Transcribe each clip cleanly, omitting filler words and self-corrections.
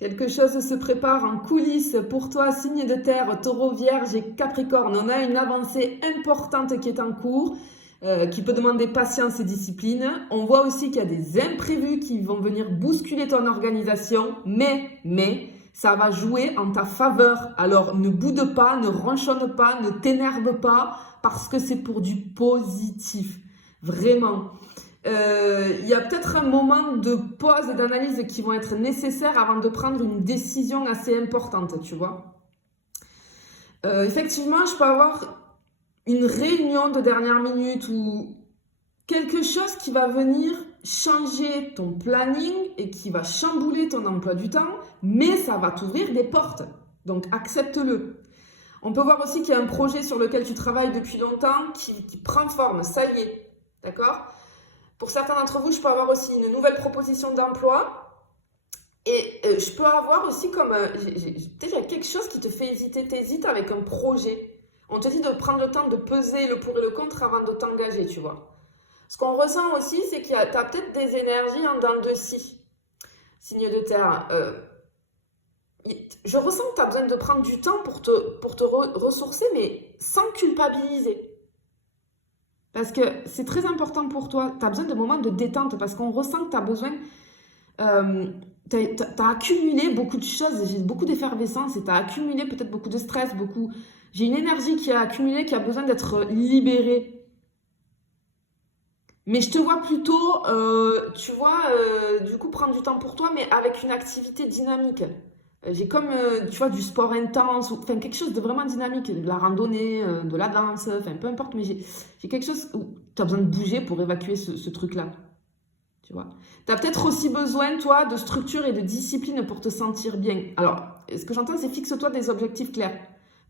Quelque chose se prépare en coulisses pour toi, signe de terre, taureau, vierge et capricorne. On a une avancée importante qui est en cours, qui peut demander patience et discipline. On voit aussi qu'il y a des imprévus qui vont venir bousculer ton organisation, mais ça va jouer en ta faveur. Alors ne boude pas, ne ronchonne pas, ne t'énerve pas, parce que c'est pour du positif. Vraiment. Il y a peut-être un moment de pause et d'analyse qui vont être nécessaires avant de prendre une décision assez importante, tu vois. Effectivement, je peux avoir une réunion de dernière minute ou quelque chose qui va venir changer ton planning et qui va chambouler ton emploi du temps, mais ça va t'ouvrir des portes. Donc, accepte-le. On peut voir aussi qu'il y a un projet sur lequel tu travailles depuis longtemps qui prend forme, ça y est, d'accord ? Pour certains d'entre vous, je peux avoir aussi une nouvelle proposition d'emploi et je peux avoir aussi comme, peut-être il y a quelque chose qui te fait hésiter, t'hésites avec un projet. On te dit de prendre le temps de peser le pour et le contre avant de t'engager, tu vois. Ce qu'on ressent aussi, c'est que tu as peut-être des énergies en dents de scie, signe de terre. Je ressens que tu as besoin de prendre du temps pour te ressourcer, mais sans culpabiliser. Parce que c'est très important pour toi. Tu as besoin de moments de détente parce qu'on ressent que tu as besoin... tu as accumulé beaucoup de choses, j'ai beaucoup d'effervescence et tu as accumulé peut-être beaucoup de stress, beaucoup... J'ai une énergie qui a accumulé, qui a besoin d'être libérée. Mais je te vois plutôt, tu vois, du coup, prendre du temps pour toi, mais avec une activité dynamique. J'ai comme, tu vois, du sport intense, enfin quelque chose de vraiment dynamique, de la randonnée, de la danse, enfin peu importe, mais j'ai quelque chose où tu as besoin de bouger pour évacuer ce truc-là. Tu vois. Tu as peut-être aussi besoin, toi, de structure et de discipline pour te sentir bien. Alors, ce que j'entends, c'est fixe-toi des objectifs clairs.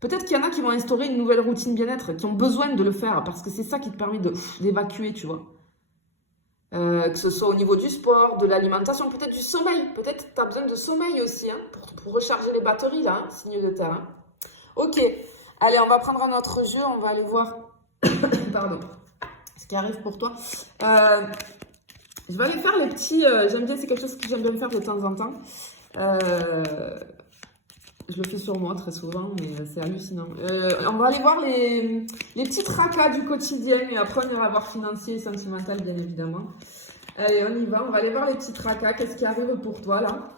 Peut-être qu'il y en a qui vont instaurer une nouvelle routine bien-être, qui ont besoin de le faire, parce que c'est ça qui te permet d'évacuer, tu vois. Que ce soit au niveau du sport, de l'alimentation, peut-être du sommeil. Peut-être que tu as besoin de sommeil aussi, hein, pour recharger les batteries, là, hein, signe de terre. Hein. Ok, allez, on va prendre un autre jeu, on va aller voir pardon, ce qui arrive pour toi. Je vais aller faire les petits... j'aime bien, c'est quelque chose que j'aime bien faire de temps en temps. Je le fais sur moi très souvent, mais c'est hallucinant. On va aller voir les petits tracas du quotidien et après on ira voir financier et sentimental, bien évidemment. Allez, on y va. On va aller voir les petits tracas. Qu'est-ce qui arrive pour toi, là ?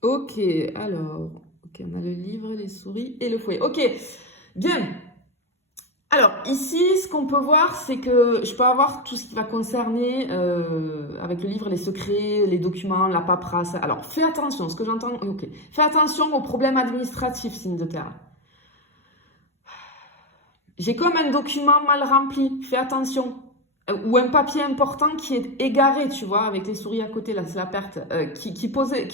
Ok, alors... Ok, on a le livre, les souris et le fouet. Ok, bien. Alors, ici, ce qu'on peut voir, c'est que je peux avoir tout ce qui va concerner, avec le livre, les secrets, les documents, la paperasse. Alors, fais attention, ce que j'entends... Ok. Fais attention aux problèmes administratifs, signe de terre. J'ai comme un document mal rempli, fais attention. Ou un papier important qui est égaré, tu vois, avec les souris à côté, là, c'est la perte, qui pourrait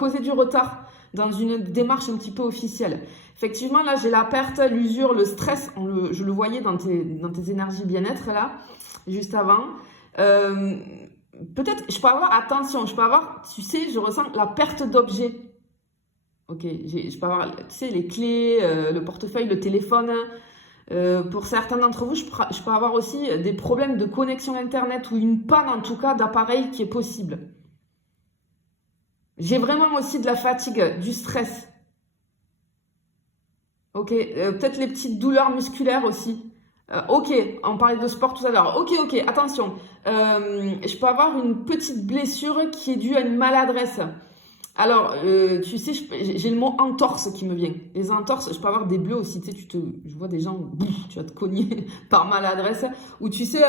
causer du retard dans une démarche un petit peu officielle. Effectivement, là, j'ai la perte, l'usure, le stress, je le voyais dans tes énergies bien-être, là, juste avant. Peut-être, je peux avoir, attention, je peux avoir, tu sais, je ressens la perte d'objets. Ok, je peux avoir, tu sais, les clés, le portefeuille, le téléphone. Pour certains d'entre vous, je peux avoir aussi des problèmes de connexion Internet ou une panne, en tout cas, d'appareil qui est possible. J'ai vraiment aussi de la fatigue, du stress. Ok, peut-être les petites douleurs musculaires aussi. Ok, on parlait de sport tout à l'heure. Ok, attention. Je peux avoir une petite blessure qui est due à une maladresse. Alors, tu sais, j'ai le mot entorse qui me vient. Les entorses, je peux avoir des bleus aussi. Tu sais, je vois des gens, tu vas te cogner par maladresse. Ou tu sais,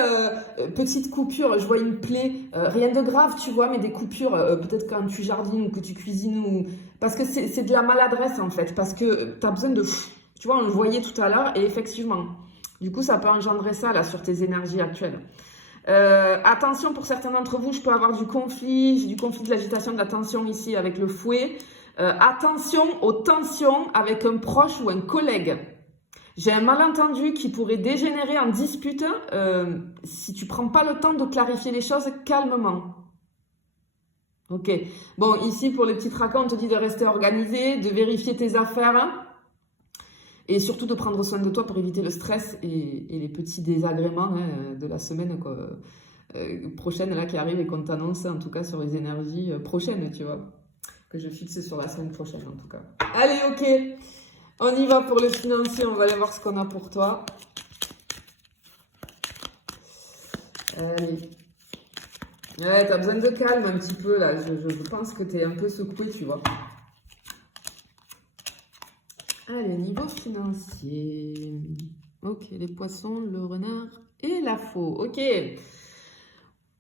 petite coupure, je vois une plaie. Rien de grave, tu vois, mais des coupures, peut-être quand tu jardines ou que tu cuisines. Parce que c'est de la maladresse, en fait. Parce que tu as besoin de... Tu vois, on le voyait tout à l'heure. Et effectivement, du coup, ça peut engendrer ça, là, sur tes énergies actuelles. Attention, pour certains d'entre vous, je peux avoir du conflit, j'ai du conflit, de l'agitation, de la tension ici avec le fouet. Attention aux tensions avec un proche ou un collègue. J'ai un malentendu qui pourrait dégénérer en dispute si tu prends pas le temps de clarifier les choses calmement. Ok. Bon, ici, pour les petits tracas, on te dit de rester organisé, de vérifier tes affaires. Hein, et surtout de prendre soin de toi pour éviter le stress et les petits désagréments, hein, de la semaine, quoi. prochaine là qui arrive et qu'on t'annonce en tout cas sur les énergies prochaines, tu vois. Que je fixe sur la semaine prochaine en tout cas. Allez, ok. On y va pour le financier. On va aller voir ce qu'on a pour toi. Allez. Ouais, t'as besoin de calme un petit peu là. Je pense que t'es un peu secoué, tu vois. Allez, niveau financier. Ok, les poissons, le renard et la faux. Ok.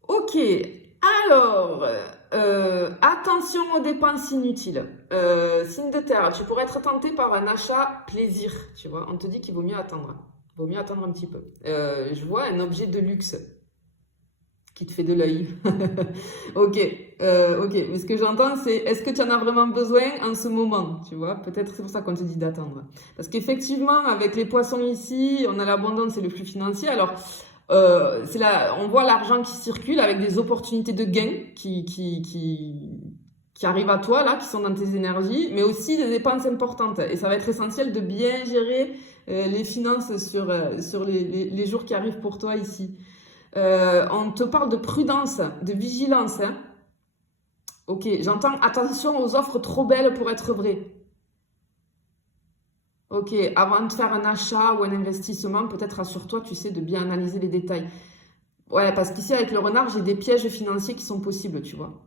Ok. Alors, attention aux dépenses inutiles. Signe de terre, tu pourrais être tenté par un achat plaisir, tu vois. On te dit qu'il vaut mieux attendre. Il vaut mieux attendre un petit peu. Je vois un objet de luxe qui te fait de l'œil. Ok, ok. Mais ce que j'entends, c'est est-ce que tu en as vraiment besoin en ce moment, tu vois? Peut-être c'est pour ça qu'on te dit d'attendre. Parce qu'effectivement, avec les poissons ici, on a l'abondance et le flux financier. Alors, on voit l'argent qui circule avec des opportunités de gain qui arrivent à toi, là, qui sont dans tes énergies, mais aussi des dépenses importantes. Et ça va être essentiel de bien gérer les finances sur les jours qui arrivent pour toi ici. On te parle de prudence, de vigilance. Hein. Ok, j'entends attention aux offres trop belles pour être vraies. Ok, avant de faire un achat ou un investissement, peut-être assure-toi, tu sais, de bien analyser les détails. Ouais, parce qu'ici, avec le renard, j'ai des pièges financiers qui sont possibles, tu vois.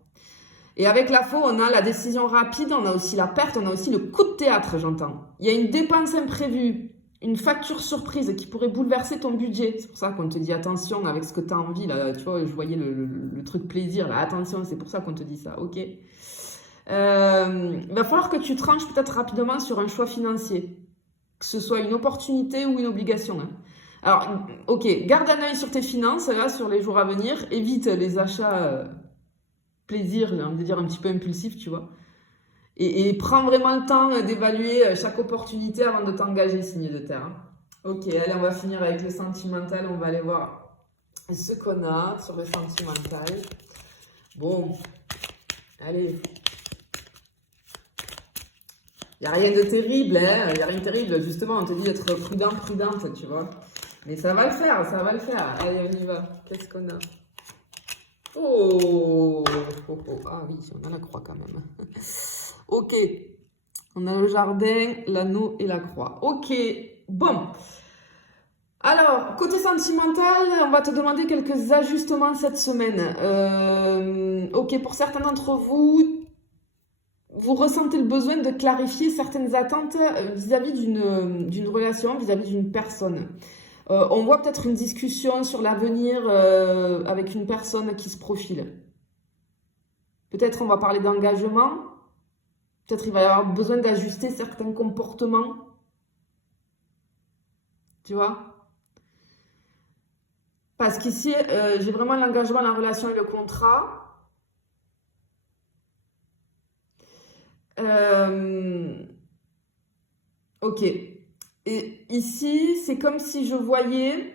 Et avec la faux, on a la décision rapide, on a aussi la perte, on a aussi le coup de théâtre, j'entends. Il y a une dépense imprévue, une facture surprise qui pourrait bouleverser ton budget. C'est pour ça qu'on te dit attention avec ce que tu as envie, là. Tu vois, je voyais le truc plaisir, là. Attention, c'est pour ça qu'on te dit ça, ok. Il va falloir que tu tranches peut-être rapidement sur un choix financier. Que ce soit une opportunité ou une obligation. Hein. Alors, ok, garde un œil sur tes finances, là, sur les jours à venir. Évite les achats plaisir, j'ai envie de dire un petit peu impulsifs, tu vois. Et prends vraiment le temps d'évaluer chaque opportunité avant de t'engager, signe de terre. Hein. Ok, allez, on va finir avec le sentimental. On va aller voir ce qu'on a sur le sentimental. Bon, allez. Il n'y a rien de terrible, hein. Il n'y a rien de terrible. Justement, on te dit d'être prudent, prudente, tu vois. Mais ça va le faire, ça va le faire. Allez, on y va. Qu'est-ce qu'on a? Oh, oh, oh. Ah oui, on a la croix quand même. Ok. On a le jardin, l'anneau et la croix. Ok. Bon. Alors, côté sentimental, on va te demander quelques ajustements cette semaine. Ok, pour certains d'entre vous, vous ressentez le besoin de clarifier certaines attentes vis-à-vis d'une relation, vis-à-vis d'une personne. On voit peut-être une discussion sur l'avenir avec une personne qui se profile. Peut-être on va parler d'engagement. Peut-être il va y avoir besoin d'ajuster certains comportements. Tu vois? Parce qu'ici, j'ai vraiment l'engagement, la relation et le contrat. Ok. Et ici, c'est comme si je voyais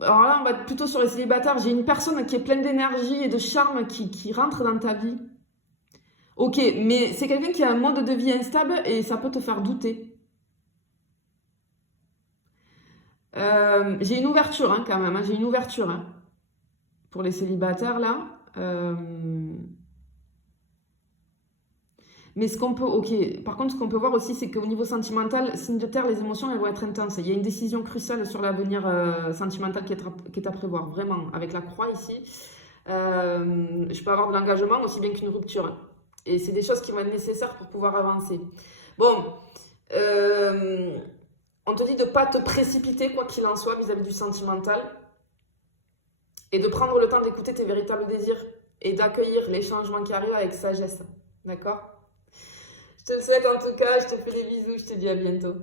Alors là, on va être plutôt sur les célibataires. J'ai une personne qui est pleine d'énergie et de charme qui rentre dans ta vie. Ok, mais c'est quelqu'un qui a un mode de vie instable et ça peut te faire douter. J'ai une ouverture hein, quand même. Hein, j'ai une ouverture hein, pour les célibataires là. Mais ce qu'on peut, ok. Par contre, ce qu'on peut voir aussi, c'est qu'au niveau sentimental, signe de terre, les émotions, elles vont être intenses. Il y a une décision cruciale sur l'avenir sentimental qui est à prévoir, vraiment. Avec la croix ici, je peux avoir de l'engagement aussi bien qu'une rupture. Et c'est des choses qui vont être nécessaires pour pouvoir avancer. Bon, on te dit de ne pas te précipiter, quoi qu'il en soit, vis-à-vis du sentimental. Et de prendre le temps d'écouter tes véritables désirs et d'accueillir les changements qui arrivent avec sagesse. D'accord ? Je te le souhaite en tout cas, je te fais des bisous, je te dis à bientôt.